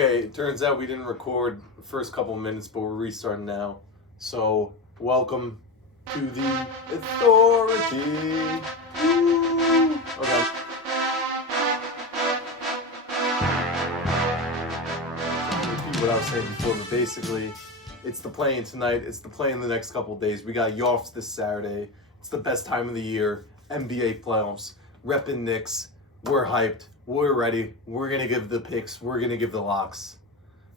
Okay, it turns out we didn't record the first couple of minutes, but we're restarting now. So, welcome to the authority. Woo! Okay. Repeat what I was saying before, but basically, it's the play-in tonight. It's the play-in the next couple of days. We got Yoffs this Saturday. It's the best time of the year. NBA playoffs. Reppin' Knicks. We're hyped. We're ready. We're going to give the picks. We're going to give the locks.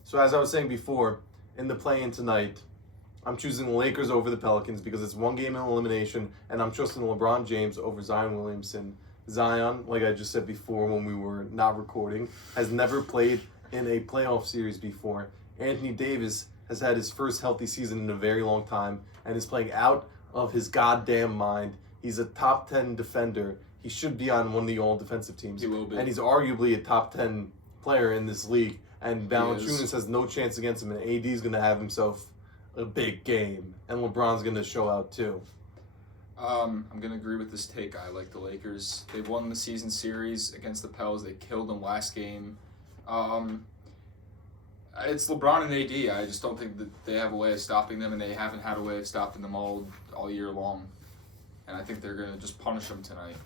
So as I was saying before, in the play-in tonight, I'm choosing the Lakers over the Pelicans because it's one game in elimination, and I'm trusting LeBron James over Zion Williamson. Zion, like I just said before when we were not recording, has never played in a playoff series before. Anthony Davis has had his first healthy season in a very long time and is playing out of his goddamn mind. He's a top 10 defender. He should be on one of the all-defensive teams. He will be. And he's arguably a top 10 player in this league. And Valanciunas has no chance against him. And AD's going to have himself a big game. And LeBron's going to show out too. I'm going to agree with this take. I like the Lakers. They've won the season series against the Pels. They killed them last game. It's LeBron and AD. I just don't think that they have a way of stopping them, and they haven't had a way of stopping them all year long. And I think they're going to just punish them tonight.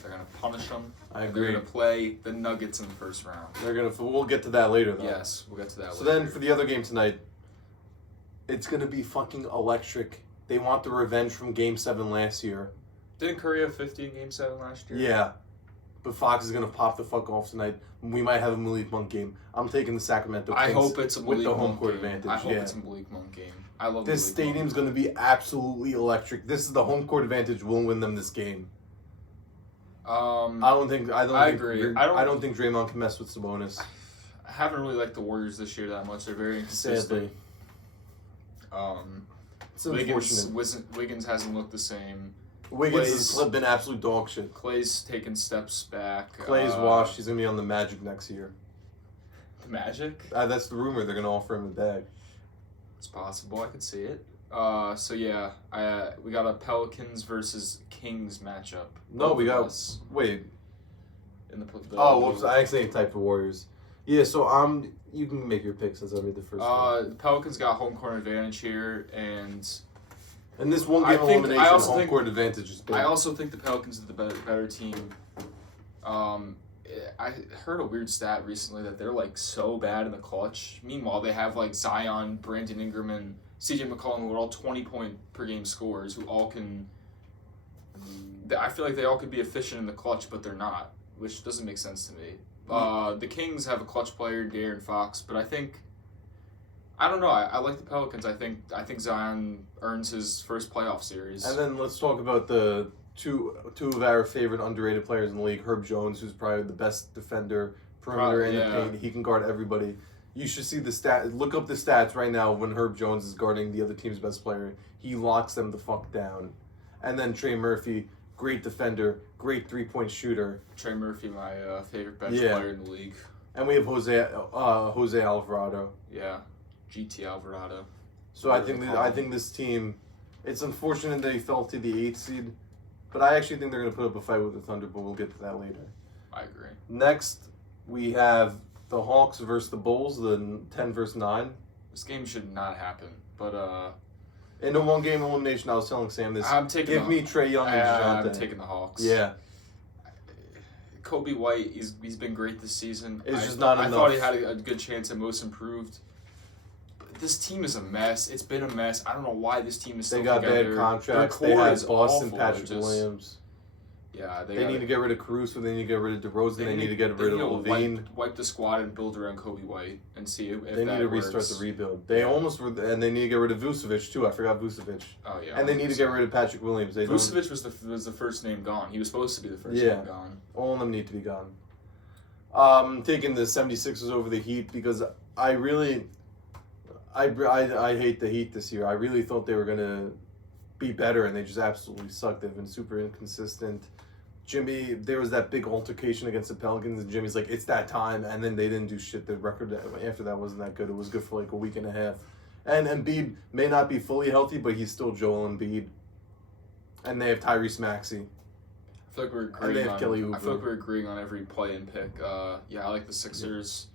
They're going to punish them. I agree. They're going to play the Nuggets in the first round. We'll get to that later, though. Yes, we'll get to that later. So then, for the other game tonight, it's going to be fucking electric. They want the revenge from Game 7 last year. Didn't Curry have 50 in Game 7 last year? Yeah. But Fox is going to pop the fuck off tonight. We might have a Malik Monk game. I'm taking the Sacramento Kings I hope it's a Malik with the home Monk court game. advantage. I hope it's a Malik Monk game. I love this Malik stadium's Monk. going to be absolutely electric. This is the home court advantage. We'll win them this game. I don't think Draymond can mess with Sabonis. I haven't really liked the Warriors this year that much. They're very inconsistent. It's unfortunate. Wiggins hasn't looked the same. Wiggins has been absolute dog shit. Clay's taken steps back. Clay's washed. He's going to be on the Magic next year. The Magic? That's the rumor. They're going to offer him the bag. It's possible. I could see it. So yeah, we got a Pelicans versus Kings matchup. No, we got wait. In the whoops! I accidentally typed for Warriors. Yeah, so you can make your pick since I made the first one. The Pelicans got home court advantage here, and this one game elimination, home court advantage is big. I also think the Pelicans are the better team. I heard a weird stat recently that they're like so bad in the clutch. Meanwhile, they have like Zion, Brandon Ingram, and CJ McCollum, who are all 20-point per game scorers, who all can. I feel like they all could be efficient in the clutch, but they're not, which doesn't make sense to me. The Kings have a clutch player, De'Aaron Fox, but I don't know. I like the Pelicans. I think Zion earns his first playoff series. And then let's talk about the two of our favorite underrated players in the league. Herb Jones, who's probably the best defender, perimeter, and paint. He can guard everybody. You should see the stat. Look up the stats right now when Herb Jones is guarding the other team's best player. He locks them the fuck down. And then Trey Murphy, great defender, great three-point shooter. Trey Murphy, my favorite bench player in the league. And we have Jose Alvarado. Yeah, GT Alvarado. So I think this team, it's unfortunate they fell to the 8th seed, but I actually think they're going to put up a fight with the Thunder, but we'll get to that later. I agree. Next, we have the Hawks versus the Bulls, the 10 versus 9. This game should not happen, but in a one-game elimination, I was telling Sam this. Give me Trae Young and DeJounte. I'm taking the Hawks. Yeah. Kobe White, he's been great this season. It's just not enough. I thought he had a good chance at most improved. But this team is a mess. It's been a mess. I don't know why this team is still together. They got bad contracts. They have Boston, Patrick Williams. Yeah, they need to get rid of Caruso. They need to get rid of DeRozan. They need to get rid of Levine. Wipe the squad and build around Kobe White and see if they need to restart the rebuild. They almost were, and they need to get rid of Vucevic too. I forgot Vucevic. Oh yeah. And they need to get rid of Patrick Williams. Vucevic was the first name gone. He was supposed to be the first name gone. All of them need to be gone. Taking the 76ers over the Heat because I hate the Heat this year. I really thought they were gonna be better, and they just absolutely suck. They've been super inconsistent. Jimmy, there was that big altercation against the Pelicans, and Jimmy's like, it's that time, and then they didn't do shit. The record after that wasn't that good. It was good for like a week and a half. And Embiid may not be fully healthy, but he's still Joel Embiid. And they have Tyrese Maxey. I feel like we're agreeing on every play-in pick. I like the Sixers.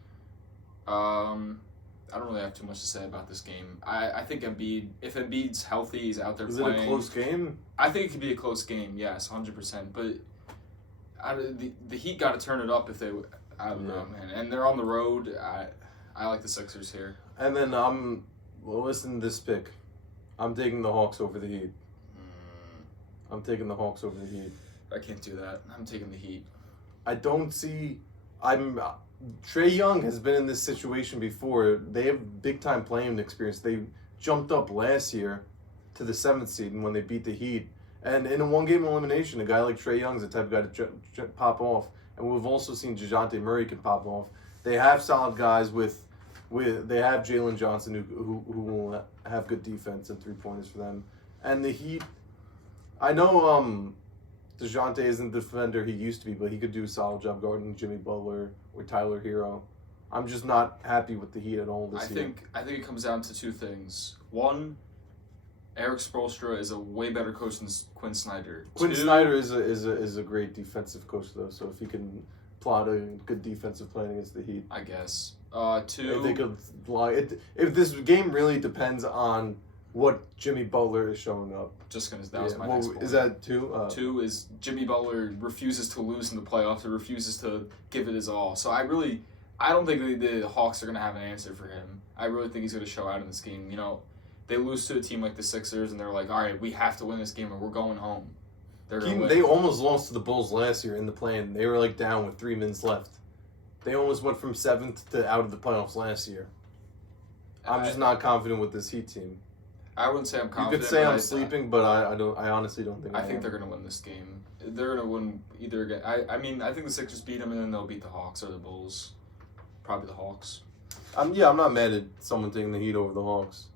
I don't really have too much to say about this game. I think if Embiid's healthy, he's out there Is playing. it a close game? I think it could be a close game, yes, 100%. But the Heat got to turn it up if they. I don't know, man. And they're on the road. I like the Sixers here. And then listen to this pick. I'm taking the Hawks over the Heat. I'm taking the Hawks over the Heat. I can't do that. I'm taking the Heat. I don't see. Trae Young has been in this situation before. They have big time playing experience. They jumped up last year to the 7th seed when they beat the Heat. And in a 1-game elimination, a guy like Trae Young is the type of guy to pop off. And we've also seen DeJounte Murray can pop off. They have solid guys with they have Jalen Johnson who will have good defense and 3-pointers for them. And the Heat, I know DeJounte isn't the defender he used to be, but he could do a solid job guarding Jimmy Butler or Tyler Hero. I'm just not happy with the Heat at all this year. I think it comes down to two things. One, Eric Spoelstra is a way better coach than Quinn Snyder. Quinn Snyder is a great defensive coach though, so if he can plot a good defensive plan against the Heat, I guess. If they could, if this game really depends on what Jimmy Butler is showing up. That was my next point. Is that 2? 2 is Jimmy Butler refuses to lose in the playoffs or refuses to give it his all. So I don't think the Hawks are going to have an answer for him. I really think he's going to show out in this game. You know, they lose to a team like the Sixers and they're like, all right, we have to win this game or we're going home. They almost lost to the Bulls last year in the play-in. They were down with 3 minutes left. They almost went from 7th to out of the playoffs last year. I'm just not confident with this Heat team. I wouldn't say I'm confident. You could say I'm sleeping, but I honestly don't think I think they're going to win this game. They're going to win either again. I think the Sixers beat them and then they'll beat the Hawks or the Bulls. Probably the Hawks. I'm not mad at someone taking the Heat over the Hawks.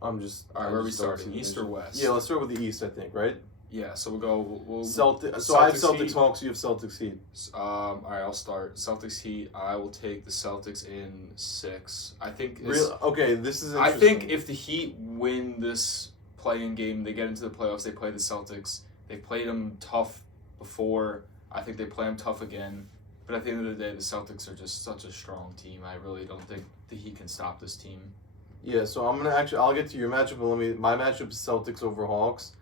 All right, where are we starting? East or West? Yeah, let's start with the East, I think, right? Yeah, so we'll Celtics. So I have Celtics Hawks. You have Celtics Heat. All right, I'll start. Celtics Heat. I will take the Celtics in 6. I think. Okay, this is. I think if the Heat win this play-in game, they get into the playoffs. They play the Celtics. They played them tough before. I think they play them tough again. But at the end of the day, the Celtics are just such a strong team. I really don't think the Heat can stop this team. Yeah, so I'll get to your matchup, but my matchup is Celtics over Hawks.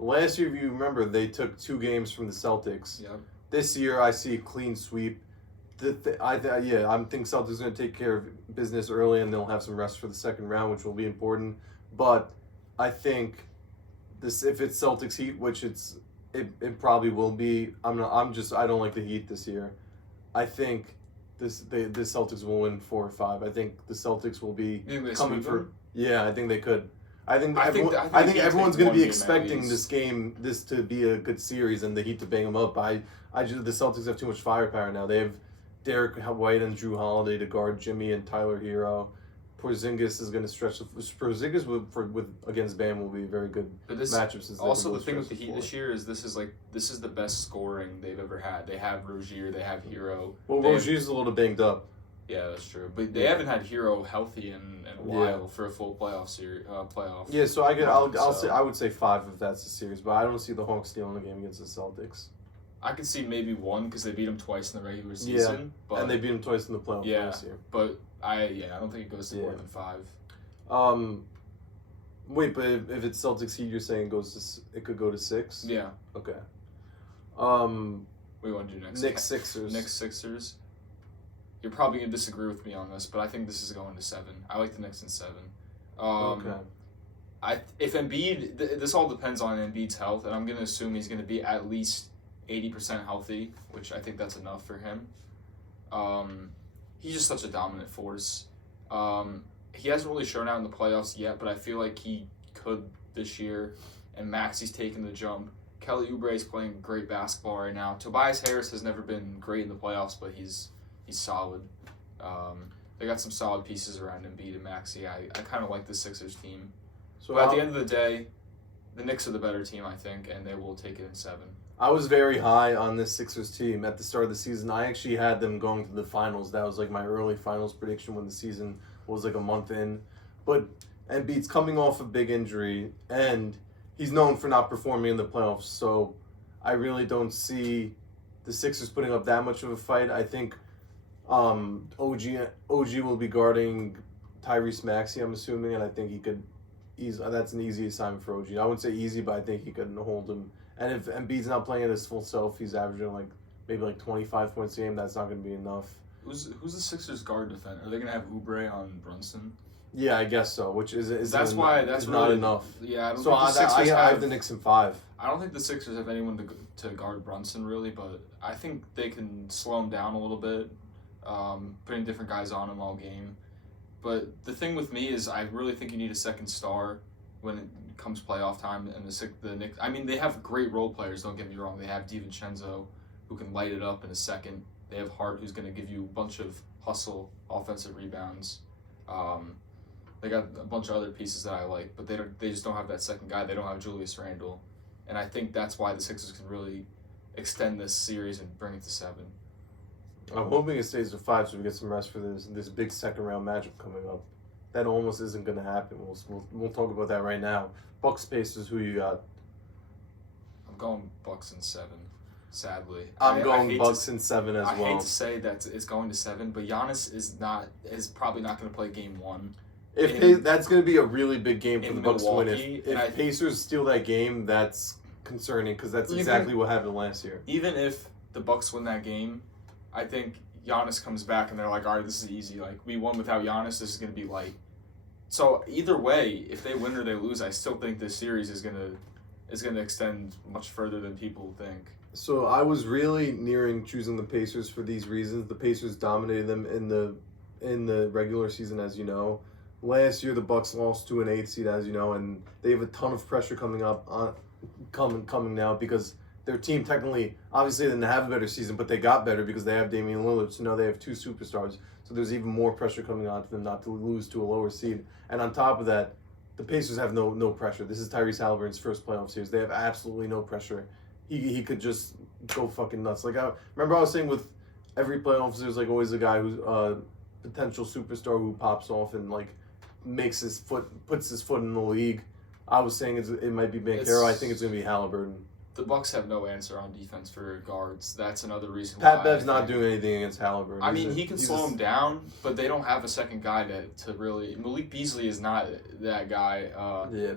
Last year, if you remember, they took 2 games from the Celtics. Yep. This year, I see a clean sweep. I think Celtics are going to take care of business early, and they'll have some rest for the second round, which will be important. But I think if it's Celtics Heat, which it probably will be. I don't like the Heat this year. I think the Celtics will win 4 or 5. I think the Celtics will be coming for. Yeah, I think they could. I think everyone's going to be expecting this to be a good series, and the Heat to bang them up. The Celtics have too much firepower now. They have Derek White and Drew Holiday to guard Jimmy and Tyler Hero. Porzingis is going to stretch. Porzingis against Bam will be a very good matchup. Also, the thing with the Heat this year is this is the best scoring they've ever had. They have Rozier, they have Hero. Well, Rozier's a little banged up. Yeah, that's true. But they haven't had Hero healthy in a while for a full playoff. Yeah, so I would say 5 if that's the series, but I don't see the Hawks stealing the game against the Celtics. I could see maybe 1 because they beat them twice in the regular season. Yeah, and they beat them twice in the playoffs last year. But I don't think it goes to more than 5. Wait, but if it's Celtics Heat, you're saying it could go to 6? Yeah. Okay. What do you want to do next? Knicks Sixers. Knicks Sixers. You're probably gonna disagree with me on this, but I think this is going to 7. I like the Knicks in 7. Okay. If Embiid, this all depends on Embiid's health, and I'm gonna assume he's gonna be at least 80% healthy, which I think that's enough for him. He's just such a dominant force. He hasn't really shown out in the playoffs yet, but I feel like he could this year. And Maxi's taking the jump. Kelly Oubre is playing great basketball right now. Tobias Harris has never been great in the playoffs, but he's solid. They got some solid pieces around Embiid and Maxey. I kind of like the Sixers team. But at the end of the day, the Knicks are the better team, I think, and they will take it in 7. I was very high on this Sixers team at the start of the season. I actually had them going to the finals. That was my early finals prediction when the season was a month in. But Embiid's coming off a big injury, and he's known for not performing in the playoffs. So I really don't see the Sixers putting up that much of a fight. I think OG will be guarding Tyrese Maxey, I'm assuming, and I think he could. That's an easy assignment for OG. I wouldn't say easy, but I think he could hold him. And if Embiid's not playing at his full self, he's averaging maybe 25 points a game. That's not going to be enough. Who's the Sixers guard defender? Are they gonna have Oubre on Brunson? Yeah, I guess so. Which is that's why that's not really, enough. Yeah, I don't So think the Sixers I have the Knicks in 5. I don't think the Sixers have anyone to guard Brunson really, but I think they can slow him down a little bit, putting different guys on him all game. But the thing with me is I really think you need a second star when it comes playoff time. And the Knicks, I mean, they have great role players. Don't get me wrong. They have DiVincenzo, who can light it up in a second. They have Hart, who's going to give you a bunch of hustle, offensive rebounds. They got a bunch of other pieces that I like, but they just don't have that second guy. They don't have Julius Randle. And I think that's why the Sixers can really extend this series and bring it to 7. I'm hoping it stays to 5 so we get some rest for this big second round matchup coming up. That almost isn't going to happen. We'll talk about that right now. Bucks Pacers, who you got? I'm going Bucks in 7. Sadly, I'm going Bucks in 7 as well. I hate to say that it's going to 7, but Giannis is probably not going to play game 1. That's going to be a really big game for the Bucks to win. If Pacers steal that game, that's concerning because that's exactly what happened last year. Even if the Bucks win that game, I think Giannis comes back and they're like, all right, this is easy. Like, we won without Giannis. This is going to be light. So either way, if they win or they lose, I still think this series is going to extend much further than people think. So I was really nearing choosing the Pacers for these reasons. The Pacers dominated them in the regular season, as you know. Last year, the Bucks lost to an 8th seed, as you know, and they have a ton of pressure coming now because their team technically, obviously, didn't have a better season, but they got better because they have Damian Lillard. So now they have 2 superstars. So there's even more pressure coming on to them not to lose to a lower seed. And on top of that, the Pacers have no pressure. This is Tyrese Halliburton's first playoff series. They have absolutely no pressure. He could just go fucking nuts. Like I was saying with every playoffs, there's always a guy who's potential superstar who pops off and puts his foot in the league. I was saying it might be Banchero. I think it's gonna be Halliburton. The Bucks have no answer on defense for guards. That's another reason Pat Bev's not doing anything against Halliburton. I mean, he can slow him down, but they don't have a second guy to really. Malik Beasley is not that guy.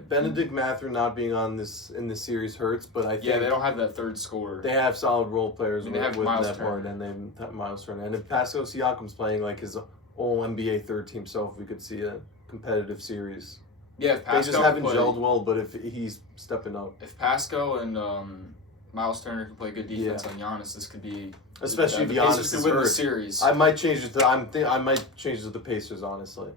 Benedict Mathurin not being in this series hurts, but I think they don't have that third scorer. They have solid role players they have Miles Turner. and they have Miles Turner. And if Pascal Siakam's playing his all NBA third team self, we could see a competitive series. Yeah, if Pascal they just haven't gelled well, but if he's stepping up. If Pascal and Miles Turner can play good defense on Giannis, this could be. Especially if Giannis is win hurt. The series. I might change it to. I might change it to the Pacers, honestly.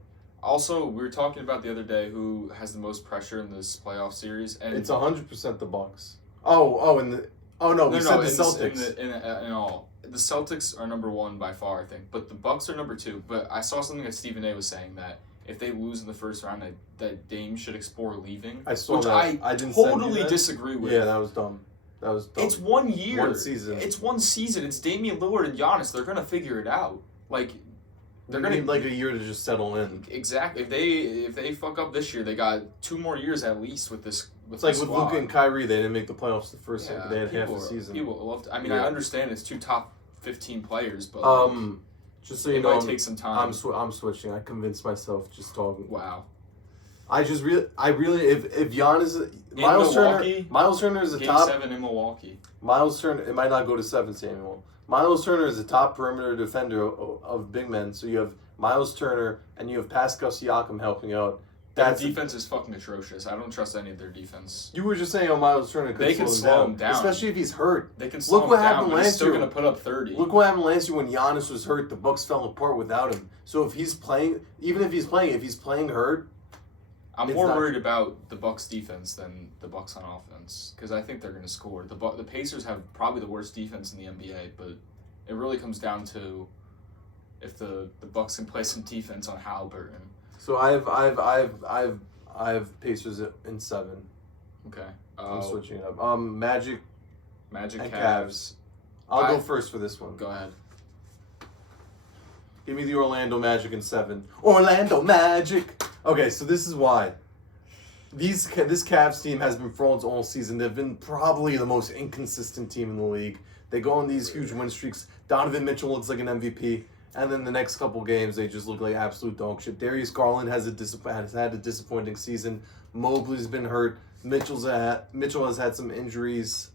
Also, we were talking about the other day who has the most pressure in this playoff series, and it's 100% the Bucks. We said the Celtics. In all, the Celtics are number 1 by far, I think, but the Bucks are number 2. But I saw something that Stephen A. was saying that if they lose in the first round, that Dame should explore leaving. I saw which that. I didn't totally disagree with. Yeah, that was dumb. It's 1 year. 1 season. It's 1 season. It's Damian Lillard and Giannis. They're gonna figure it out. They're gonna need a year to just settle in. Exactly. If they fuck up this year, they got 2 more years at least with this. It's like with Luka and Kyrie, they didn't make the playoffs the first year. They had half the season. People love. I understand it's 2 top 15 players, but just so you know, it might take some time. I'm switching. I convinced myself just talking. Wow. I really if Giannis Miles Turner is a Game top 7 in Milwaukee. Miles Turner, it might not go to 7, Samuel. Miles Turner is a top perimeter defender of big men. So you have Miles Turner and you have Pascal Siakam helping out. Their defense is fucking atrocious. I don't trust any of their defense. You were just saying Miles Turner could slow him down. Especially if he's hurt. They can slow him down, but he's still going to put up 30. Look what happened last year when Giannis was hurt. The Bucks fell apart without him. So if he's playing hurt, I'm more worried about the Bucks defense than the Bucks on offense because I think they're going to score. The Pacers have probably the worst defense in the NBA, but it really comes down to if the Bucks can play some defense on Halliburton. So I have Pacers in 7. Okay. I'm switching it up. Magic and Cavs. I'll go first for this one. Go ahead. Give me the Orlando Magic in 7. Orlando Magic. Okay, so this is why. This Cavs team has been frauds all season. They've been probably the most inconsistent team in the league. They go on these huge win streaks. Donovan Mitchell looks like an MVP. and then the next couple games they just look like absolute dog shit. Darius Garland has had a disappointing season. Mobley's been hurt. Mitchell has had some injuries,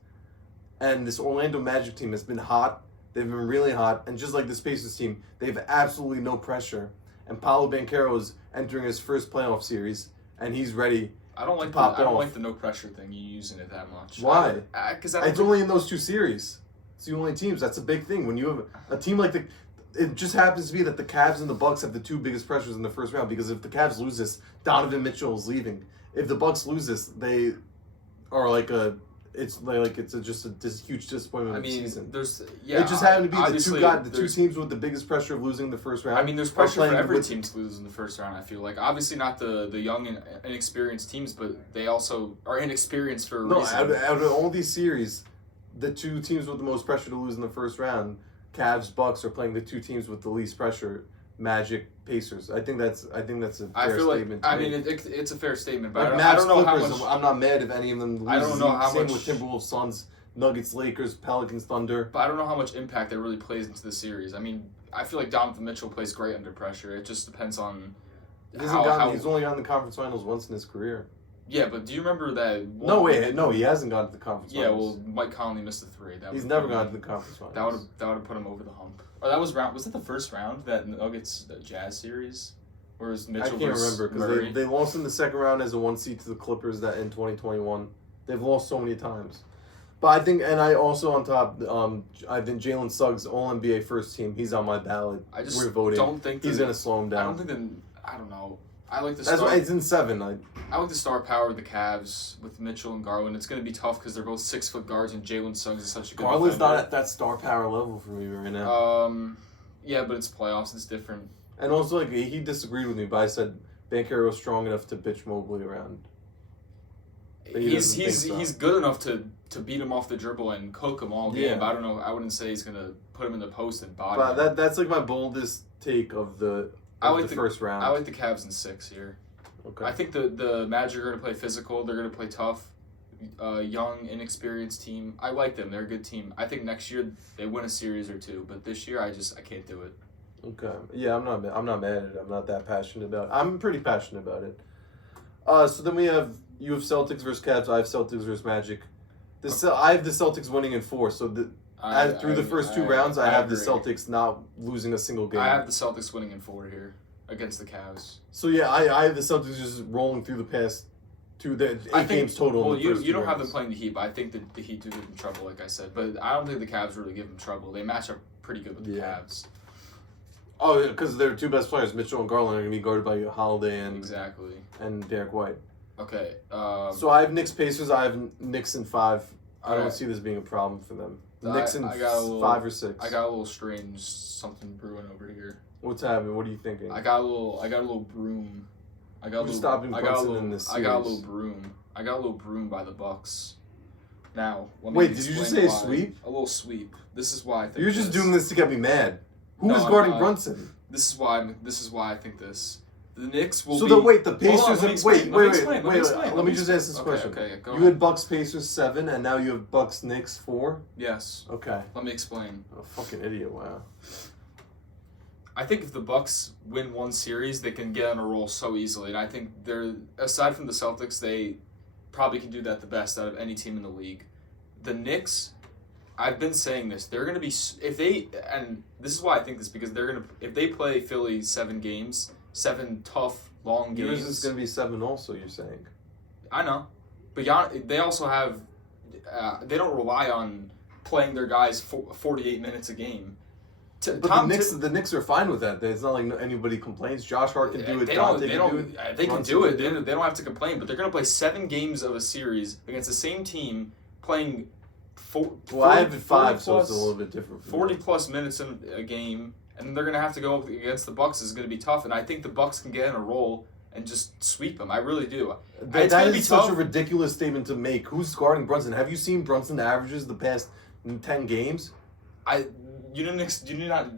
and this Orlando Magic team has been hot. They've been really hot, and just like the Pacers team, they have absolutely no pressure. And Paolo Banchero is entering his first playoff series, and he's ready. I don't like the no pressure thing. You using it that much. Why? Because it's only in those two series. It's the only teams. That's a big thing. When you have a team like it just happens to be that the Cavs and the Bucks have the two biggest pressures in the first round. Because if the Cavs lose this, Donovan Mitchell is leaving. If the Bucks lose this, they are just a huge disappointment of the season. It just happened to be the two teams with the biggest pressure of losing the first round. I mean, there's pressure for every team to lose in the first round. I feel like obviously not the young and inexperienced teams, but they also are inexperienced for a reason. Out of all these series, the two teams with the most pressure to lose in the first round, Cavs, Bucks, are playing the two teams with the least pressure. Magic, Pacers. I think that's a fair statement. It's a fair statement, but Mavs, I don't know Clippers, how much. I'm not mad if any of them lose. I don't know how Same much. with Timberwolves, Suns, Nuggets, Lakers, Pelicans, Thunder. But I don't know how much impact that really plays into the series. I mean, I feel like Donovan Mitchell plays great under pressure. It just depends on He's only gotten the conference finals once in his career. Yeah, but do you remember that? No, he hasn't gone to the conference finals. Yeah, well, Mike Conley missed the three. He's never gone to the conference finals. That would have put him over the hump. Or that was round. Was it the first round, that Nuggets Jazz series? Whereas Mitchell I can't remember because they lost in the second round as a 1 seed to the Clippers that in 2021. They've lost so many times. But I think, and I also on top, I think Jalen Suggs, All NBA first team. He's on my ballot. We're voting. Don't think he's gonna slow him down. I don't know. I like the. That's why it's in 7. I like the star power of the Cavs with Mitchell and Garland. It's going to be tough because they're both 6-foot guards, and Jalen Suggs is such a good. Garland's defender. not at that star power level for me right now. Yeah, but it's playoffs. It's different. And also, he disagreed with me, but I said Banchero was strong enough to bitch Mobley around. He's good enough to beat him off the dribble and cook him all game. Yeah. But I don't know. I wouldn't say he's going to put him in the post and body. But that's my boldest take of the first round. I like the Cavs in 6 here. Okay. I think the Magic are going to play physical. They're going to play tough. Young, inexperienced team. I like them. They're a good team. I think next year they win a series or two, but this year I can't do it. Okay. Yeah, I'm not mad at it. I'm not that passionate about it. I'm pretty passionate about it. So then you have Celtics versus Cavs. I have Celtics versus Magic. I have the Celtics winning in 4. So through the first 2 rounds, I have the Celtics not losing a single game. I have the Celtics winning in 4 here against the Cavs. So yeah, I have the Celtics just rolling through the past 8 games total. Well, you don't have them playing the Heat, but I think that the Heat do give them trouble, like I said. But I don't think the Cavs really give them trouble. They match up pretty good with the Cavs. Oh, yeah, because their 2 best players, Mitchell and Garland, are going to be guarded by Holiday and Derek White. Okay. So I have Knicks Pacers. I have Knicks in 5. I don't see this being a problem for them. Knicks in 5 or 6. I got a little strange something brewing over here. What's happening? What are you thinking? I got a little broom. I got a little broom. I got a little broom by the Bucks. Now, did you just say a sweep? A little sweep. This is why I think you're just doing this to get me mad. Who is guarding Brunson? This is why I think this. The Knicks will. The Pacers. Wait. Let me just ask this question. Okay, go ahead. You had Bucks Pacers 7, and now you have Bucks Knicks 4. Yes. Okay. Let me explain. Oh, fucking idiot! Wow. I think if the Bucks win one series, they can get on a roll so easily, and I think they're aside from the Celtics, they probably can do that the best out of any team in the league. The Knicks, I've been saying this, they're going to be and this is why I think this, because if they play Philly 7 games, 7 tough long games. Yours is going to be 7 also. You're saying. I know, but they also have. They don't rely on playing their guys 48 minutes a game. But the Knicks are fine with that. It's not like anybody complains. Josh Hart can do it. They can do it. They don't have to complain. But they're going to play 7 games of a series against the same team, playing 4. Well, I have it 5, so it's a little bit different. 40+ minutes in a game, and they're going to have to go up against the Bucks. Is going to be tough, and I think the Bucks can get in a roll and just sweep them. I really do. That is such a ridiculous statement to make. Who's guarding Brunson? Have you seen Brunson averages the past 10 games? You did not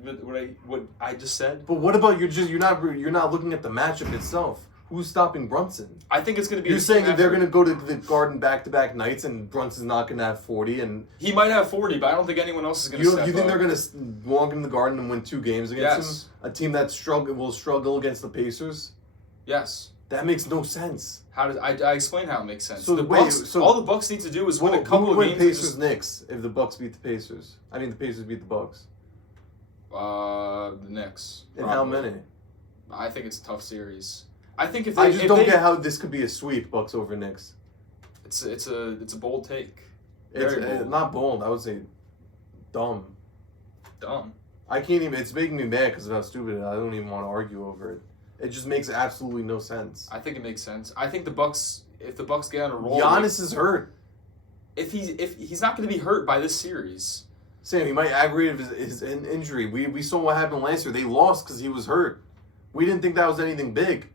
what I just said. But what about you're not looking at the matchup itself? Who's stopping Brunson? I think it's going to be. You're saying that they're going to. to go to the Garden back-to-back nights and Brunson's not going to have 40 and He might have 40, but I don't think anyone else is going to you step think up. they're going to walk in the Garden and win 2 games against Yes. him? A team that will struggle against the Pacers? Yes. That makes no sense. How does I explain how it makes sense? So the wait, Bucks, so- all the Bucks need to do is win a couple who of would games. win and Pacers Knicks if the Bucks beat the Pacers? I mean, the Pacers beat the Bucks. The Knicks. And how probably. many? I think it's a tough series. I think if they, I just if don't they- get how this could be a sweep, Bucks over Knicks. it's a bold take. It's Very bold. not bold. I would say dumb. Dumb. I can't even. It's making me mad because of how stupid it is. I don't even want to argue over it. It just makes absolutely no sense. I think it makes sense. I think the Bucks, if the Bucks get on a roll, Giannis is hurt. if he's not going to be hurt by this series. Sam, he might aggravate his injury. We saw what happened last year. They lost because he was hurt. We didn't think that was anything big.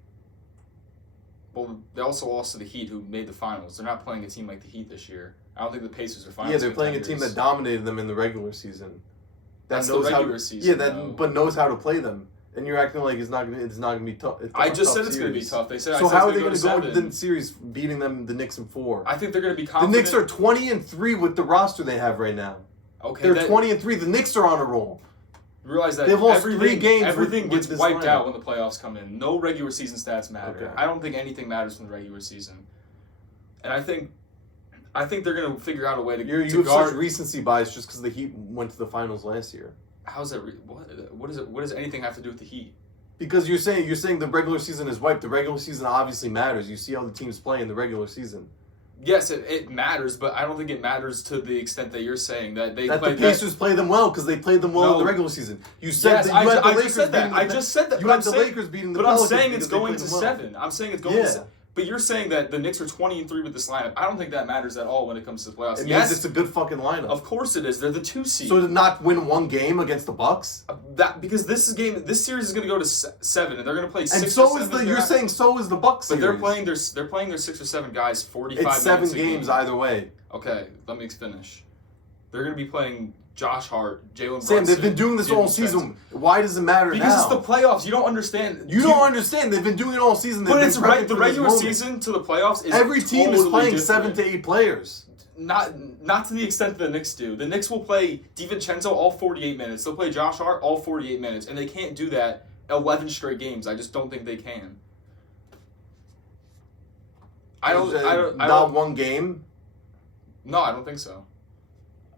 Well, they also lost to the Heat, who made the finals. They're not playing a team like the Heat this year. I don't think the Pacers are finals. Yeah, they're playing a team that contenders. dominated them in the regular season. That's the regular season. Yeah, though. but knows how to play them. And you're acting like it's not gonna be tough. I just said it's going to be tough. They said So I said how are it's they gonna going to go go to into the series beating the Knicks in 4? I think they're going to be The confident. Knicks are 20-3 with the roster they have right now. okay. They're 20-3. The Knicks are on a roll. Realize that They've lost everything, 3 games with- everything with gets this wiped lineup. out when the playoffs come in. No regular season stats matter. Okay. I don't think anything matters from the regular season. And I think they're going to figure out a way to, You to have guard. such recency bias just because the Heat went to the finals last year. How's that? What does anything have to do with the Heat? Because you're saying the regular season is wiped. The regular season obviously matters. You see how the teams play in the regular season. Yes, it matters, but I don't think it matters to the extent that you're saying that they That the played Pacers play them well because they played them well in No. the regular season. You said Yes, that you had the I Lakers just said that. beating I the- just said that. You but had I'm the saying- Lakers beating the But I'm Pelicans saying because it's they going played to them well. 7. I'm saying it's going to 7. But you're saying that the Knicks are 20-3 with this lineup. I don't think that matters at all when it comes to the playoffs. It means Yes, it's a good fucking lineup. of course it is. They're the 2 seed. So to not win one game against the Bucks, That because this series is going to go to 7, and they're going to play 6 and or so 7 is the throughout. so is the Bucks. But they're series. playing their 6 or 7 guys 45 It's 7 minutes a games game. either way. Okay, let me finish. They're going to be playing Josh Hart, Jalen Sam, Brunson. they've been doing this all Jalen Spencer. season. Why does it matter Because now? it's the playoffs. You don't understand. You don't understand. They've been doing it all season. They've But been it's prepping right. The for this regular moment. season to the playoffs is Every team is totally playing different. 7 to 8 players. Not to the extent that the Knicks do. The Knicks will play DiVincenzo all 48 minutes. They'll play Josh Hart all 48 minutes, and they can't do that 11 straight games. I just don't think they can. I don't. One game. No, I don't think so.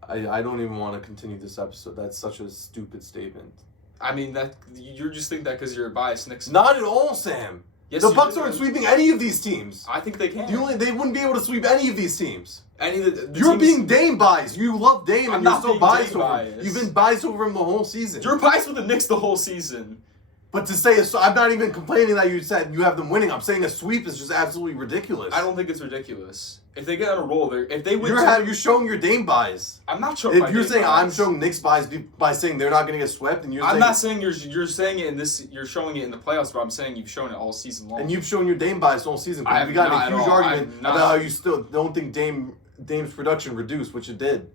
I don't even want to continue this episode. That's such a stupid statement. I mean that you just think that because you're a biased Knicks. Not at all, Sam. Yes, The you Bucks do. aren't sweeping any of these teams. I think they can. They wouldn't be able to sweep any of these teams. Any of the You're teams- being Dame biased. You love Dame, I'm and you're not so being biased Dame over him. biased. You've been biased over him the whole season. You're biased with the Knicks the whole season. But to say I'm not even complaining that you said you have them winning. I'm saying a sweep is just absolutely ridiculous. I don't think it's ridiculous. If they get on a roll, if they win, You're showing your Dame bias. I'm not showing. If you're saying I'm showing Knicks bias by saying they're not going to get swept, and I'm not saying you're saying it in this. You're showing it in the playoffs, but I'm saying you've shown it all season long. and you've shown your Dame bias all season. I have We got not a at huge all. argument I'm not. about how you still don't think Dame's production reduced, which it did.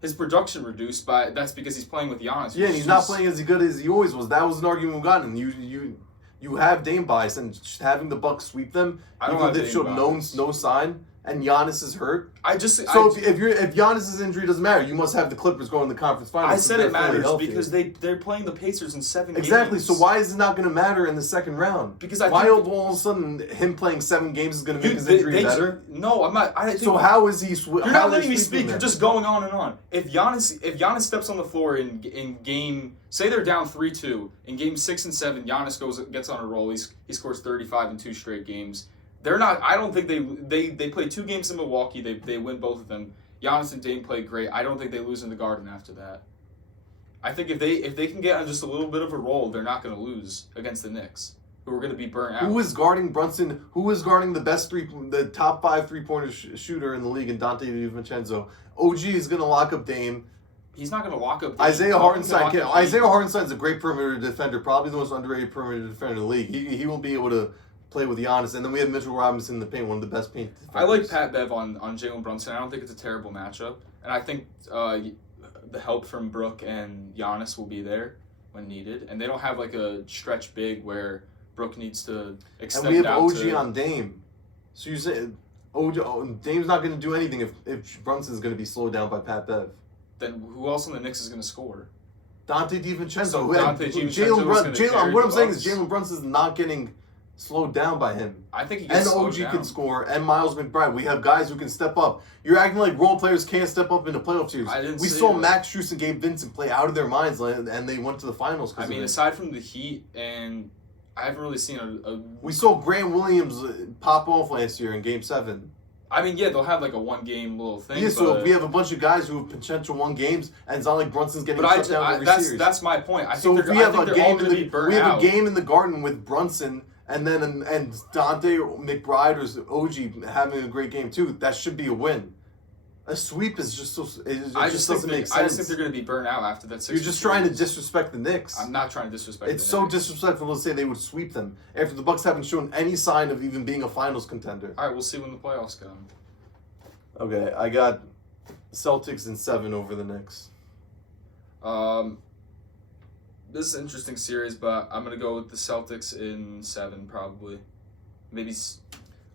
His production reduced, but that's because he's playing with Giannis. Yeah, and he's not playing as good as he always was. That was an argument we got, and you have Dame bias, and just having the Bucks sweep them, I don't even have though they've Dame showed bias. no sign, and Giannis is hurt. So If Giannis's injury doesn't matter, you must have the Clippers going to the conference finals. I because said they're it fully matters healthy. because they're playing the Pacers in 7 Exactly. games. So why is it not going to matter in the second round? Because I why think all of a sudden him playing 7 games is going to make his They- injury they- better? No, I'm not. I think, So how is he? You're not letting me speak. You're just going on and on. If Giannis steps on the floor in game, say they're down 3-2 in game 6 and 7, Giannis gets on a roll. He scores 35 in 2 straight games. They're not. I don't think they play 2 games in Milwaukee. They win both of them. Giannis and Dame played great. I don't think they lose in the Garden after that. I think if they can get on just a little bit of a roll, they're not going to lose against the Knicks, who are going to be burnt out. Who is guarding Brunson? Who is guarding the top 5 3-pointer shooter in the league, in Dante DiVincenzo? OG is going to lock up Dame. He's not going to lock up Dame. Isaiah Hartenstein. He's gonna lock up Dame. Isaiah Hartenstein's a great perimeter defender, probably the most underrated perimeter defender in the league. He will be able to play with Giannis, and then we have Mitchell Robinson in the paint, one of the best paint defenders. I like Pat Bev on Jalen Brunson. I don't think it's a terrible matchup, and I think the help from Brook and Giannis will be there when needed. And they don't have like a stretch big where Brook needs to extend And we have out OG to, on Dame. So you say Dame's not going to do anything if Brunson's going to be slowed down by Pat Bev. Then who else on the Knicks is going to score? Dante DiVincenzo. So who had- Dante DiVincenzo is gonna carry what I'm the saying is Bucks? Jalen Brunson's not getting slowed down by him. I think he And gets slowed OG down. can score, and Miles McBride. We have guys who can step up. You're acting like role players can't step up in the playoff series. I didn't We say saw that. Max Strus and Gabe Vincent play out of their minds, and they went to the finals. I mean, aside from the Heat, and I haven't really seen a we saw Grant Williams pop off last year in Game 7. I mean, yeah, they'll have like a one-game little thing. Yeah, so but, if we have a bunch of guys who have potential won games, and it's not like Brunson's getting but shut down every that's series. that's my point. I So think if we I have think a they're game all in going to be the burnt we have out. a game in the Garden with Brunson and Dante McBride or OG having a great game too, that should be a win. A sweep is just so it just doesn't make sense. I just think they're going to be burnt out after that. You're just trying to disrespect the Knicks. I'm not trying to disrespect. It's the so Knicks. disrespectful to say they would sweep them after the Bucks haven't shown any sign of even being a finals contender. All right, we'll see when the playoffs come. Okay, I got Celtics in 7 over the Knicks. This is an interesting series, but I'm gonna go with the Celtics in 7 probably. Maybe.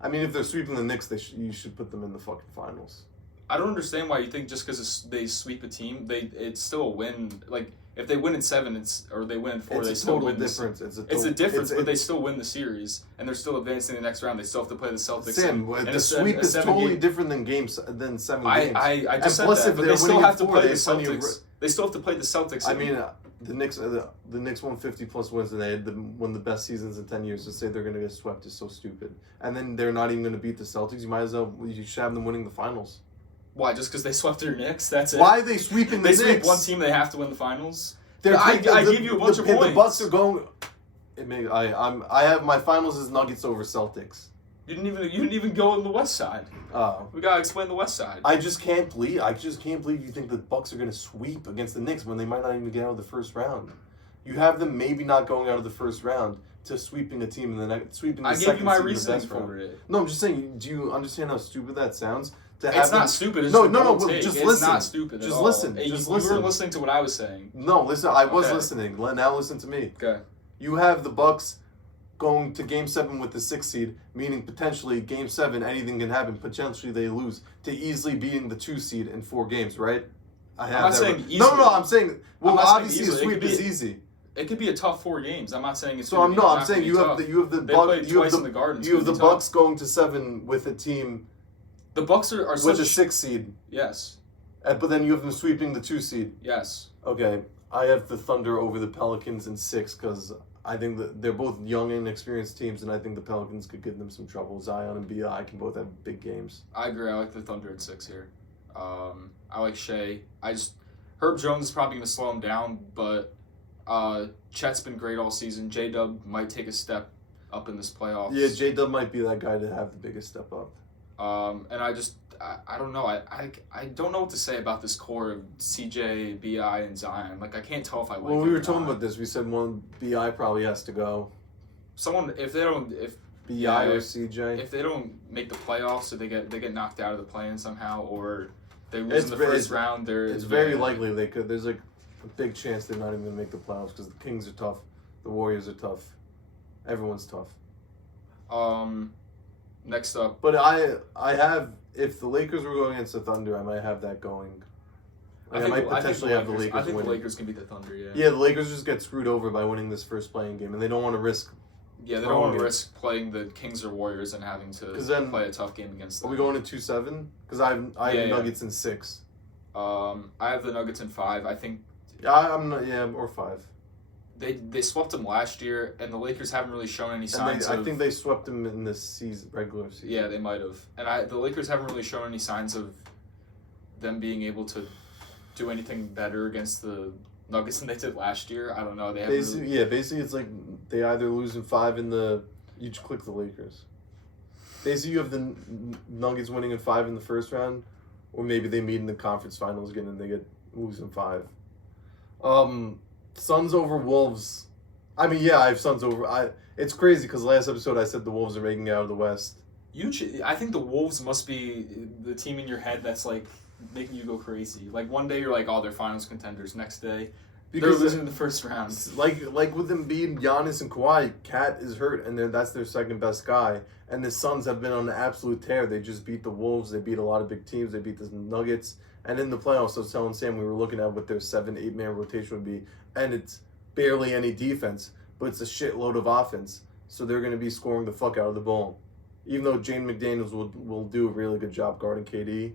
I mean, if they're sweeping the Knicks, you should put them in the fucking finals. I don't understand why you think just because they sweep a team, it's still a win. Like if they win in 7, or they win in 4, they It's a still total win. difference. It's a difference, but they still win the series, and they're still advancing the next round. They still have to play the Celtics. Sam, the sweep is totally different than 7 games. I And just said plus, that, if but they're they still winning have in to 4, play they the have plenty of Celtics. They still have to play the Celtics. I mean, the Knicks won 50 plus wins, and they had one of the best seasons in 10 years. To say they're going to get swept is so stupid. And then they're not even going to beat the Celtics. You should have them winning the finals. Why? Just because they swept their Knicks? That's it. Why are they sweeping the They Knicks? sweep one team, they have to win the finals. I gave you a bunch of The points. Bucks are going. I have my finals as Nuggets over Celtics. You didn't even go on the West Side. We gotta explain the West Side. I just can't believe you think the Bucks are going to sweep against the Knicks when they might not even get out of the first round. You have them maybe not going out of the first round to sweeping a team in the next sweeping the I second gave you my seed in the reasoning best round. for it. No, I'm just saying. Do you understand how stupid that sounds? It's not stupid. It's No, just a no, bold no, take. just it's listen. not stupid Just at all. listen. Hey, Just you listen. weren't listening to what I was saying. No, listen. I was Okay. listening. Now listen to me. Okay. You have the Bucks going to Game 7 with the 6th seed, meaning potentially Game 7, anything can happen. Potentially they lose to easily beating the 2 seed in 4 games, right? I'm not saying easily. No, I'm saying. Well, I'm not saying obviously a easily. It sweep could is be- easy. It could be a tough 4 games. I'm not saying it's. So gonna I'm be no. I'm not saying gonna you be have tough. the They Bucks. played twice in the Garden. It's You have the gonna be tough. Bucks going to 7 with a team The Bucks are with such. a 6th seed, Yes. but then you have them sweeping the 2 seed. Yes. Okay, I have the Thunder over the Pelicans in 6 because I think that they're both young and experienced teams, and I think the Pelicans could give them some trouble. Zion and Bi can both have big games. I agree. I like the Thunder at 6 here. I like Shea. Herb Jones is probably going to slow him down, but Chet's been great all season. J-Dub might take a step up in this playoffs. Yeah, J-Dub might be that guy to have the biggest step up. And I don't know. I don't know what to say about this core of CJ, BI, and Zion. Like I can't tell if I like. When it we or were talking not. about this, we said one Bi probably has to go. Someone if Bi or CJ. if they don't make the playoffs or they get knocked out of the play-in somehow or they lose in the first round, It's very likely they could. There's like a big chance they're not even gonna make the playoffs because the Kings are tough, the Warriors are tough, everyone's tough. Next up, But I have, if the Lakers were going against the Thunder, I might have that going. I might potentially have the Lakers I think winning. the Lakers can beat the Thunder. Yeah. Yeah, the Lakers just get screwed over by winning this first playing game, and they don't want to risk. Yeah, they don't want to risk playing the Kings or Warriors and having to 'Cause then- play a tough game against Are them. we going to 2-7? Because I have Yeah. Nuggets in 6. I have the Nuggets in 5. I think I'm not. Yeah, or 5. they swept them last year, and the Lakers haven't really shown any And signs I of. think they swept them in the regular season. Yeah, they might have. And the Lakers haven't really shown any signs of them being able to do anything better against the Nuggets than they did last year. I don't know. They haven't really, Basically it's like they either lose in 5 in the. You just click the Lakers. Basically, you have the Nuggets winning in 5 in the first round, or maybe they meet in the conference finals again and they lose in 5. Suns over Wolves. I mean, yeah, I have Suns over. It's crazy because last episode I said the Wolves are making it out of the West. I think the Wolves must be the team in your head that's like making you go crazy. Like one day you're like, oh, they're finals contenders. Next day, They're losing in the first round. like with Embiid, Giannis, and Kawhi, Cat is hurt, and that's their second best guy. And the Suns have been on an absolute tear. They just beat the Wolves. They beat a lot of big teams. They beat the Nuggets. And in the playoffs, I was telling Sam, we were looking at what their 7-8 man rotation would be, and it's barely any defense, but it's a shitload of offense. So they're going to be scoring the fuck out of the ball. Even though Jane McDaniels will do a really good job guarding KD,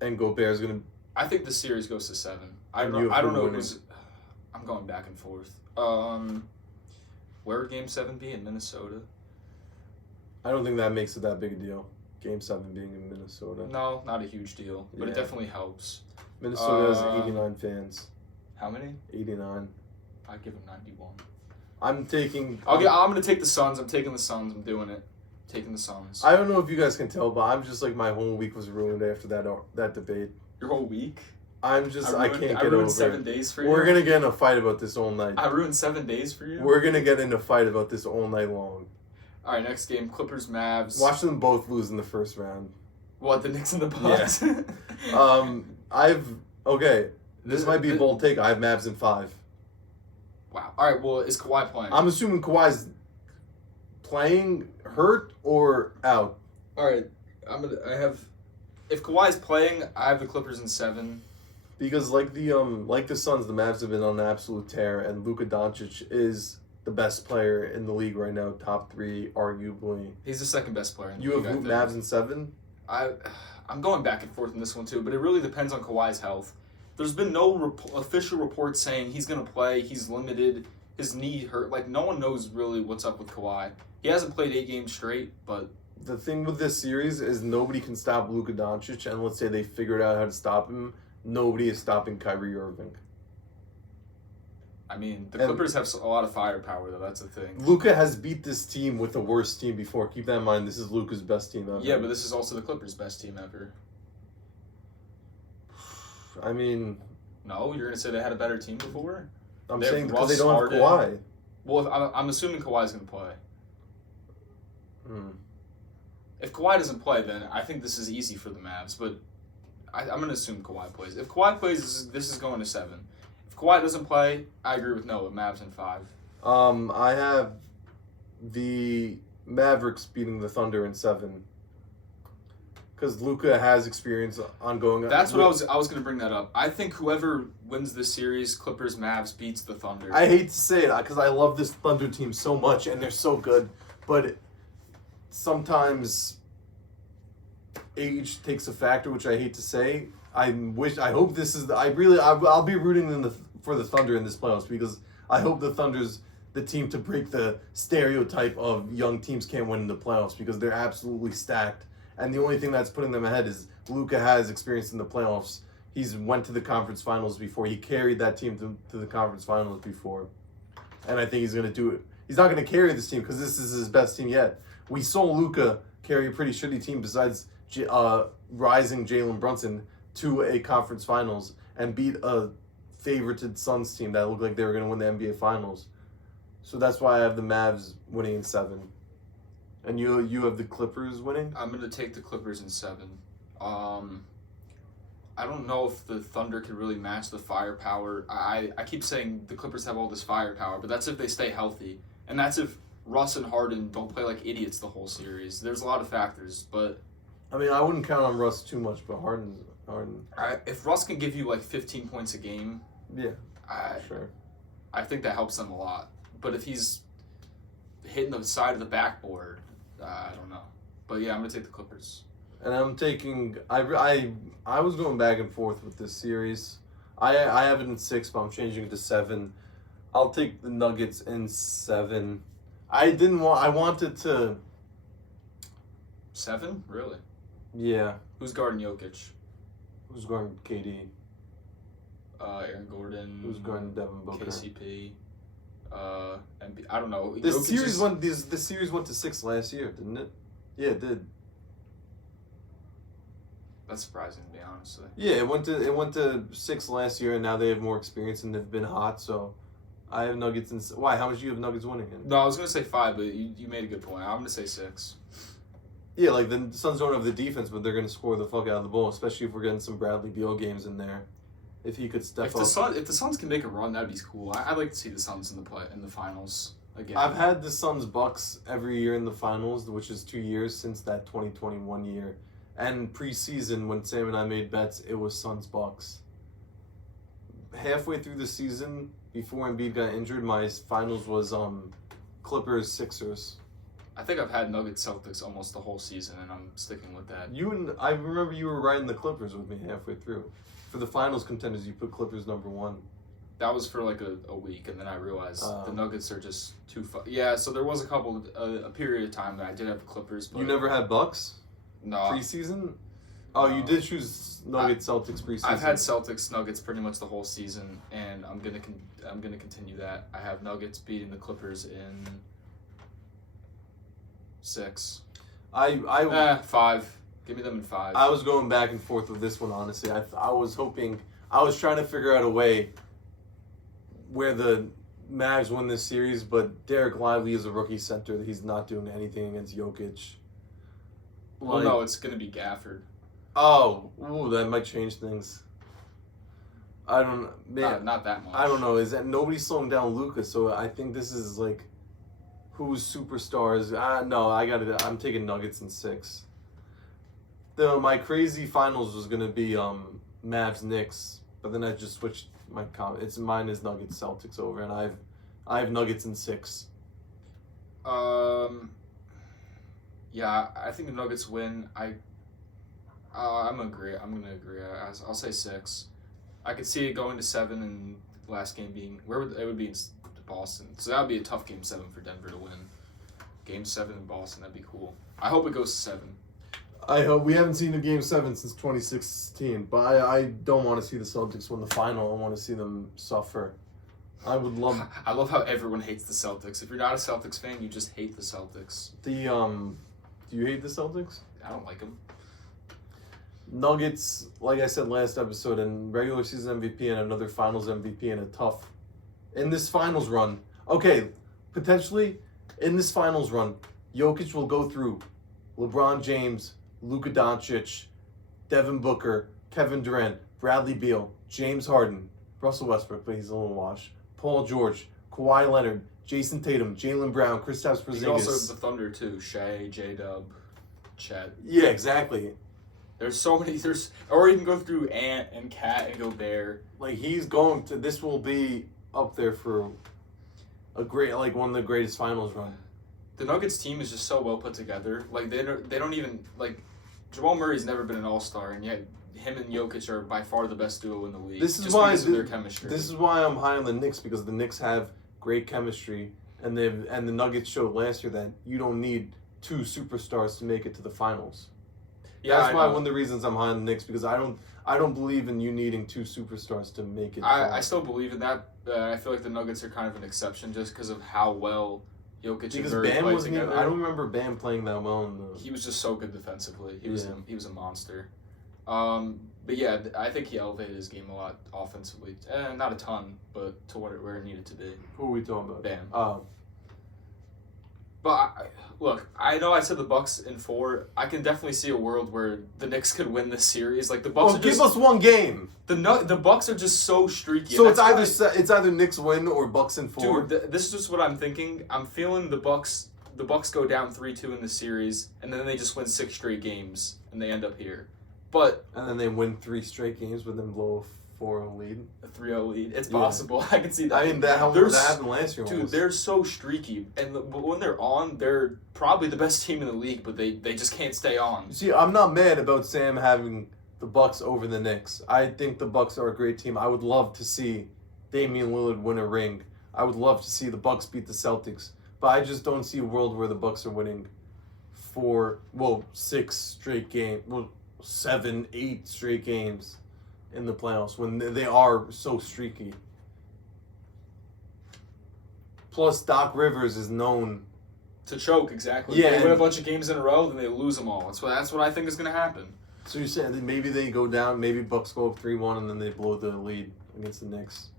and Gobert's going to. I think the series goes to 7. I And don't know. winning. I'm going back and forth. Where would Game 7 be in Minnesota? I don't think that makes it that big a deal. Game 7 being in Minnesota. No, not a huge deal, but it Yeah. definitely helps. Minnesota has 89 fans. How many? 89. I'd give them 91. I'm taking. I'm gonna take the Suns. I'm taking the Suns. I'm doing it. Taking the Suns. I don't know if you guys can tell, but I'm just like my whole week was ruined after that debate. Your whole week? I can't get over 7 it. days for you. We're gonna get in a fight about this all night. I ruined 7 days for you. We're gonna get in a fight about this all night long. All right, next game: Clippers, Mavs. Watch them both lose in the first round. What, the Knicks and the Bucks? Okay. This might be a bold take. I have Mavs in 5. Wow. All right. Well, is Kawhi playing? I'm assuming Kawhi's playing, hurt, or out. All right. If Kawhi's playing, I have the Clippers in 7. Because like the Suns, the Mavs have been on an absolute tear, and Luka Doncic is the best player in the league right now, top 3 arguably. He's the second best player in the You league. have Mavs in 7. I'm going back and forth in this one too, but it really depends on Kawhi's health. There's been no official report saying he's going to play, he's limited, his knee hurt. Like, no one knows really what's up with Kawhi. He hasn't played 8 games straight, but... The thing with this series is nobody can stop Luka Doncic, and let's say they figured out how to stop him, nobody is stopping Kyrie Irving. I mean, the Clippers have a lot of firepower, though. That's the thing. Luka has beat this team with the worst team before. Keep that in mind. This is Luka's best team ever. Yeah, but this is also the Clippers' best team ever. I mean... No, you're going to say they had a better team before? I'm They have saying because Russ they don't Harden. have Kawhi. Well, I'm assuming Kawhi's going to play. If Kawhi doesn't play, then I think this is easy for the Mavs, but I'm going to assume Kawhi plays. If Kawhi plays, this is going to 7. If Kawhi doesn't play, I agree with Noah. Mavs in 5. I have the Mavericks beating the Thunder in 7. Because Luka has experience on going. That's what I was going to bring that up. I think whoever wins this series, Clippers, Mavs, beats the Thunder. I hate to say it because I love this Thunder team so much and they're so good, but sometimes age takes a factor, which I hate to say. I hope this is I'll be rooting for the Thunder in this playoffs because I hope the Thunder's the team to break the stereotype of young teams can't win in the playoffs because they're absolutely stacked. And the only thing that's putting them ahead is Luka has experience in the playoffs. He's went to the conference finals before. He carried that team to the conference finals before. And I think he's going to do it. He's not going to carry this team because this is his best team yet. We saw Luka carry a pretty shitty team besides rising Jalen Brunson to a conference finals and beat a favorited Suns team that looked like they were going to win the NBA finals. So that's why I have the Mavs winning in 7. And you have the Clippers winning? I'm going to take the Clippers in 7. I don't know if the Thunder could really match the firepower. I keep saying the Clippers have all this firepower, but that's if they stay healthy. And that's if Russ and Harden don't play like idiots the whole series. There's a lot of factors, but... I mean, I wouldn't count on Russ too much, but Harden. If Russ can give you like 15 points a game... Yeah, sure. I think that helps them a lot. But if he's hitting the side of the backboard, I don't know. But yeah, I'm going to take the Clippers. And I'm taking... I was going back and forth with this series. I have it in 6, but I'm changing it to 7. I'll take the Nuggets in 7. I wanted to... 7? Really? Yeah. Who's guarding Jokic? Who's guarding KD? Aaron Gordon. Who's guarding Devin Booker? KCP. And I don't know. This series went to 6 last year, didn't it? Yeah, it did. That's surprising to me, honestly. Yeah, it went to 6 last year, and now they have more experience and they've been hot. So, I have Nuggets in. Why? How much do you have Nuggets winning in? No, I was gonna say 5, but you made a good point. I'm gonna say 6. Yeah, like the Suns don't have the defense, but they're gonna score the fuck out of the ball, especially if we're getting some Bradley Beal games in there. if he could step If up. the Suns can make a run, that'd be cool. I'd like to see the Suns in the finals again. I've had the Suns Bucks every year in the finals, which is 2 years since that 2021 year. And preseason, when Sam and I made bets, it was Suns Bucks. Halfway through the season, before Embiid got injured, my finals was Clippers Sixers. I think I've had Nuggets Celtics almost the whole season, and I'm sticking with that. I remember you were riding the Clippers with me halfway through. For the finals contenders, you put Clippers number 1. That was for like a week, and then I realized Oh. the Nuggets are just too fun. Yeah, so there was a period of time that I did have the Clippers, but You never had Bucks no. preseason? Oh, you No. did choose Nuggets Celtics preseason. I've had Celtics Nuggets pretty much the whole season, and I'm gonna continue that. I have Nuggets beating the Clippers in 6. 5. Give me them in 5. I was going back and forth with this one, honestly. I was trying to figure out a way where the Mavs win this series, but Derek Lively is a rookie center. He's not doing anything against Jokic. Well, no, it's gonna be Gafford. That might change things. I don't man, Not that much. I don't know. Is that nobody's slowing down Luka? So I think this is like who's superstars. No, I'm taking Nuggets in 6. My crazy finals was gonna be Mavs Knicks, but then I just switched my comment. Mine is Nuggets Celtics over, and I have Nuggets in 6. Yeah, I think the Nuggets win. I'm gonna agree. I'll say 6. I could see it going to 7, and the last game being it would be in Boston. So that would be a tough game 7 for Denver to win. Game 7 in Boston, that'd be cool. I hope it goes to 7. I hope we haven't seen a game 7 since 2016, but I don't want to see the Celtics win the final. I want to see them suffer. I would love I love how everyone hates the Celtics. If you're not a Celtics fan, you just hate the Celtics. Do you hate the Celtics? I don't like them. Nuggets, like I said last episode, and regular season MVP and another finals MVP in this finals run. Okay, potentially in this finals run, Jokic will go through LeBron James, Luka Doncic, Devin Booker, Kevin Durant, Bradley Beal, James Harden, Russell Westbrook, but he's a little washed, Paul George, Kawhi Leonard, Jason Tatum, Jaylen Brown, Kristaps Porzingis. You also have the Thunder too. Shea, J-Dub, Chet. Yeah, exactly. There's so many. Or you can go through Ant and Cat and Gobert. Like this will be up there for a great, like one of the greatest finals run. The Nuggets team is just so well put together. Like they don't even like. Jamal Murray's never been an All-Star, and yet him and Jokic are by far the best duo in the league. This is just why because of their chemistry. This is why I'm high on the Knicks, because the Knicks have great chemistry, and the Nuggets showed last year that you don't need 2 superstars to make it to the finals. Yeah, That's why one of the reasons I'm high on the Knicks, because I don't believe in you needing 2 superstars to make it. I still believe in that. I feel like the Nuggets are kind of an exception just because of how well Jokic because and Murray Bam play wasn't even, together. I don't remember Bam playing that well in the. He was just so good defensively. He was a monster. But yeah, I think he elevated his game a lot offensively. Not a ton, but to where it needed to be. Who are we talking about? Bam. Oh. But look, I know I said the Bucks in 4. I can definitely see a world where the Knicks could win this series. Like the Bucks Well, are give just us one game. the Bucks are just so streaky. So and that's why- it's either Knicks win or Bucks in 4. Dude, this is just what I'm thinking. I'm feeling the Bucks go down 3-2 in the series, and then they just win 6 straight games, and they end up here. But And then they win 3 straight games, but then blow a 4-0 lead. a 3-0 lead, it's Yeah. possible. I can see that. I mean, that happened last year. Dude, almost. they're so streaky, and when they're on, they're probably the best team in the league, but they just can't stay on. See, I'm not mad about Sam having the Bucks over the Knicks. I think the Bucks are a great team. I would love to see Damian Lillard win a ring. I would love to see the Bucks beat the Celtics. But I just don't see a world where the Bucks are winning 6 straight games, 7, 8 straight games in the playoffs when they are so streaky. Plus, Doc Rivers is known. To choke, exactly. Yeah, If they win a and- bunch of games in a row, then they lose them all. That's what I think is going to happen. So you're saying that maybe they go down, maybe Bucks go up 3-1, and then they blow the lead against the Knicks.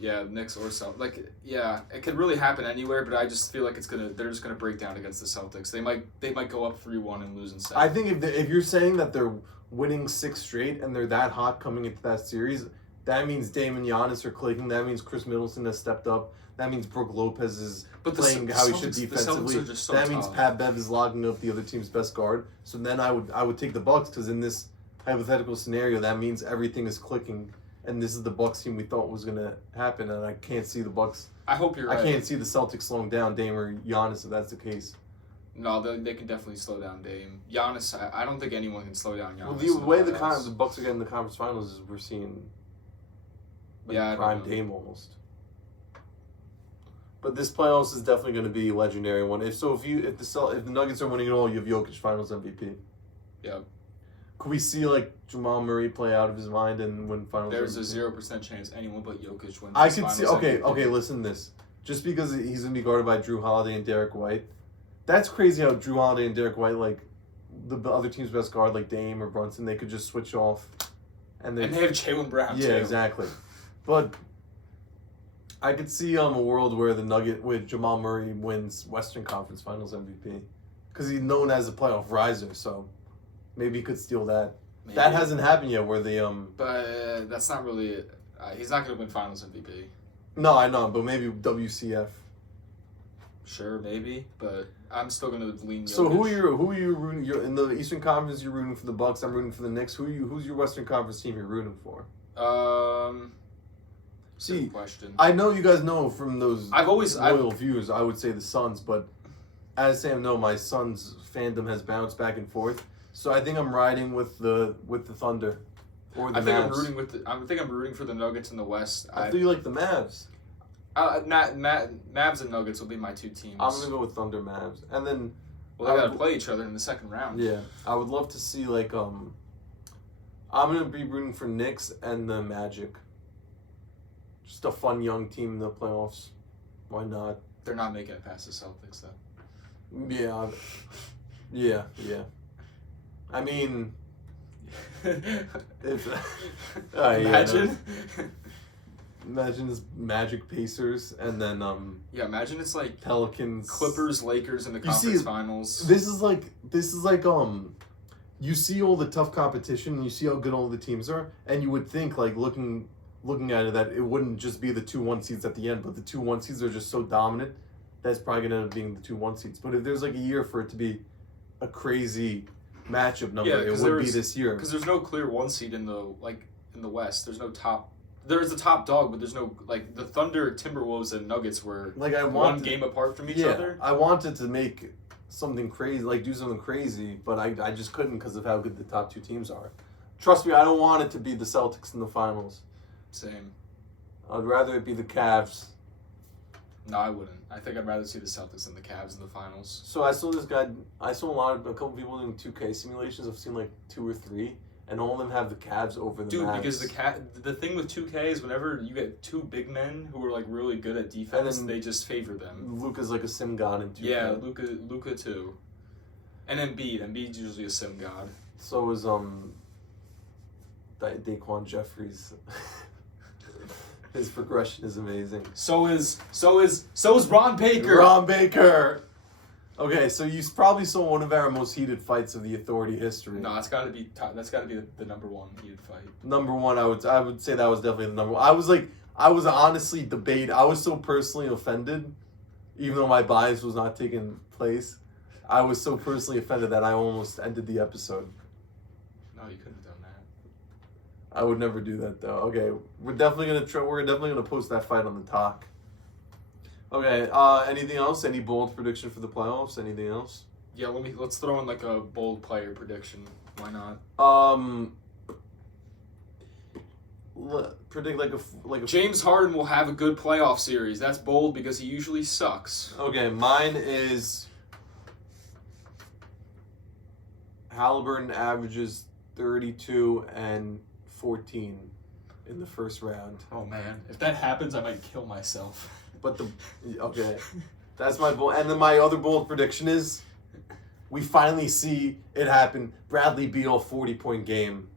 Yeah, Knicks or Celtics. Like, yeah, it could really happen anywhere, but I just feel like they're just gonna break down against the Celtics. They might go up 3-1 and lose in 7. I think if you're saying that they're winning 6 straight and they're that hot coming into that series, That means Dame and Giannis are clicking. That means Chris Middleton has stepped up. That means Brook Lopez is playing how he should defensively. The Celtics are just so that means tough. Pat Bev is locking up the other team's best guard. So then I would take the Bucks because in this hypothetical scenario, that means everything is clicking, and this is the Bucks team we thought was gonna happen, and I can't see the Bucks. I hope you're right. I can't see the Celtics slowing down Dame or Giannis if that's the case. No, they can definitely slow down Dame. Giannis, I don't think anyone can slow down Giannis. Well, the way the Bucks are getting the conference finals is we're seeing prime Dame almost. But this playoffs is definitely going to be a legendary one. If the Nuggets are winning it all, you have Jokic Finals MVP. Yeah. Could we see like Jamal Murray play out of his mind and win Finals? There's MVP? a 0% chance anyone but Jokic wins. I could see. Finals MVP. Okay. Listen to this. Just because he's going to be guarded by Drew Holiday and Derek White, that's crazy. How Drew Holiday and Derek White, like the other team's best guard, like Dame or Brunson, they could just switch off, and they have Jaylen Brown too. Yeah, exactly. But I could see a world where with Jamal Murray wins Western Conference Finals MVP because he's known as a playoff riser. So maybe he could steal that. Maybe. That hasn't happened yet. Where But that's not really. He's not going to win Finals MVP. No, I know, but maybe WCF. Sure, maybe, but I'm still going to lean Jokic. So who are you rooting? You're in the Eastern Conference. You're rooting for the Bucks. I'm rooting for the Knicks. Who's your Western Conference team you're rooting for? See, question. I know you guys know from those loyal I've viewers. I would say the Suns, but as Sam know, my Suns fandom has bounced back and forth. So I think I'm riding with the Thunder or the Mavs. I think I'm rooting for the Nuggets in the West. I think you like the Mavs. Mavs and Nuggets will be my two teams. I'm gonna go with Thunder Mavs, and then they gotta play each other in the second round. Yeah, I would love to see I'm gonna be rooting for Knicks and the Magic. Just a fun young team in the playoffs. Why not? They're not making it past the Celtics though. Yeah. I mean, imagine. Imagine this Magic Pacers and then imagine it's like Pelicans Clippers Lakers in the conference finals. This is like you see all the tough competition and you see how good all the teams are, and you would think like looking at it that it wouldn't just be the 2-1 seeds at the end, but the 2-1 seeds are just so dominant that's probably gonna end up being the 2-1 seeds. But if there's like a year for it to be a crazy matchup number, it would be this year. Because there's no clear 1 seed in the West. There's no top. There's a top dog, but there's no the Thunder, Timberwolves, and Nuggets were one game apart from each other. I wanted to make something crazy, do something crazy, but I just couldn't because of how good the top two teams are. Trust me, I don't want it to be the Celtics in the finals. Same. I'd rather it be the Cavs. No, I wouldn't. I think I'd rather see the Celtics than the Cavs in the finals. So I saw a couple people doing 2K simulations. I've seen 2 or 3. And all of them have the Cavs over the Mavs. Because the thing with 2K is whenever you get two big men who are really good at defense, they just favor them. Luka's like a sim god in 2K. Yeah, Luka too. And Embiid's usually a sim god. So is Daquan Jeffries. His progression is amazing. So is Ron Baker. Ron Baker. Okay, so you probably saw one of our most heated fights of the Authority history. No, that's got to be the number one heated fight. Number one, I would say that was definitely the number one. I was honestly I was so personally offended, even though my bias was not taking place. I was so personally offended that I almost ended the episode. No, you couldn't have done that. I would never do that though. Okay, we're definitely gonna post that fight on the talk. Okay, anything else? Any bold prediction for the playoffs? Anything else? Yeah, let's throw in a bold player prediction. Why not? Predict a James Harden will have a good playoff series. That's bold because he usually sucks. Okay, mine is Halliburton averages 32 and 14 in the first round. Oh man, if that happens, I might kill myself. But that's my bold. And then my other bold prediction is we finally see it happen. Bradley Beal 40-point game.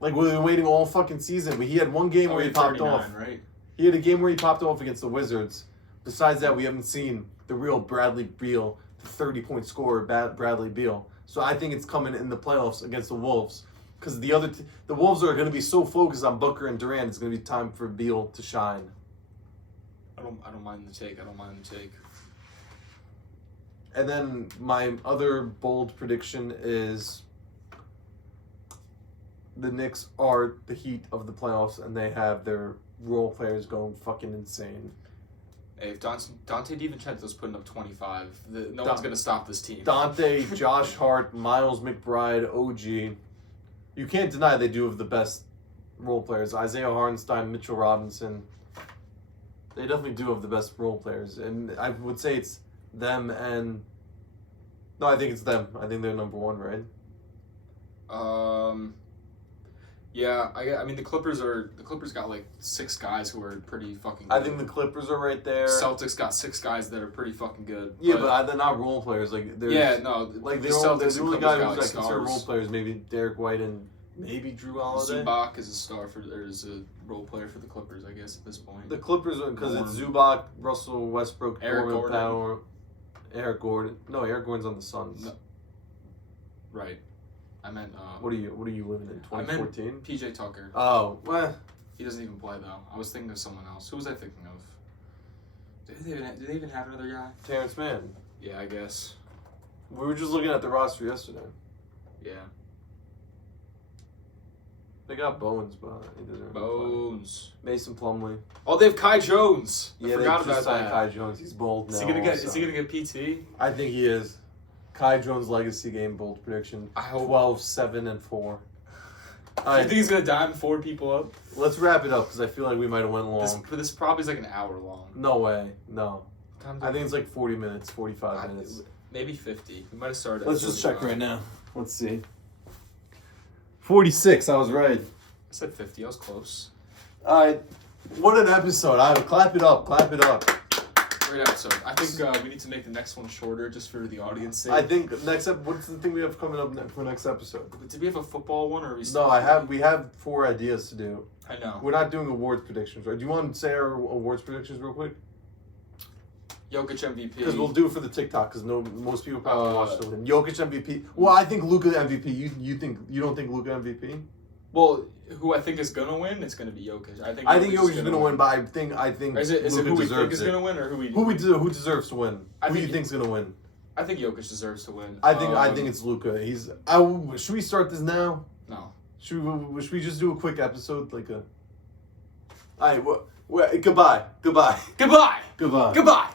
We've been waiting all fucking season. He had one game where he popped off. Right? He had a game where he popped off against the Wizards. Besides that, we haven't seen the real Bradley Beal, the 30-point scorer, Bradley Beal. So I think it's coming in the playoffs against the Wolves. Because the Wolves are going to be so focused on Booker and Durant, it's going to be time for Beal to shine. I don't mind the take. And then my other bold prediction is the Knicks are the heat of the playoffs, and they have their role players going fucking insane. Hey, if Dante DiVincenzo's putting up 25, no one's going to stop this team. Dante, Josh Hart, Miles McBride, OG. You can't deny they do have the best role players. Isaiah Hartenstein, Mitchell Robinson. They definitely do have the best role players. And I would say it's them and... No, I think it's them. I think they're number one, right? Yeah, I mean the Clippers got like 6 guys who are pretty fucking good. I think the Clippers are right there. Celtics got 6 guys that are pretty fucking good. Yeah, but they're not role players. Like they're like the Celtics. The only guy got, who's like, consider role stars. players maybe Derek White and maybe Drew Holiday. Zubac is a role player for the Clippers, I guess at this point. The Clippers are because it's Zubac, Russell Westbrook, Eric Norman Gordon. Powell, Eric Gordon. No, Eric Gordon's on the Suns. No. Right. I meant. What are you living in? 2014. PJ Tucker. Oh, well. He doesn't even play though. I was thinking of someone else. Who was I thinking of? Did they even have another guy? Terrence Mann. Yeah, I guess. We were just looking at the roster yesterday. Yeah. They got Bones, but he doesn't. Bones. Mason Plumlee. Oh, they have Kai Jones. I Yeah, forgot they just about signed that. Kai Jones. He's bold now. Is he gonna get? also. Is he gonna get PT? I think he is. Kai Jones legacy game bold prediction. I hope. 12, 7, and 4. Do All you right, think he's gonna dime 4 people up? let's wrap it up because I feel like we might have went long. This probably is like an hour long. No way. No. Time I think it's like 40 minutes, 45 I- minutes. maybe 50. We might have started. Let's at just check 45. right now. Let's see. 46. I was right. I said 50. I was close. All right. What an episode. Clap it up. Clap it up. Great episode. I think we need to make the next one shorter just for the audience sake. I think what's the thing we have coming up for next episode? Did we have a football one or are we? No, we have 4 ideas to do. I know. We're not doing awards predictions, right? Do you want to say our awards predictions real quick? Jokic MVP. Because we'll do it for the TikTok. Because most people probably watch them. Jokic MVP. Well, I think Luka MVP. You don't think Luka MVP? Well, who I think is gonna win? It's gonna be Jokic. I think Jokic is gonna win, but I think Is it Luka who we think deserves is it. gonna win or who Who deserves to win? I Who do you think- think's gonna win? I think Jokic deserves to win. I think it's Luka. Should we start this now? No. Should we just do a quick episode like a? All right. Goodbye. Goodbye. Goodbye. Goodbye.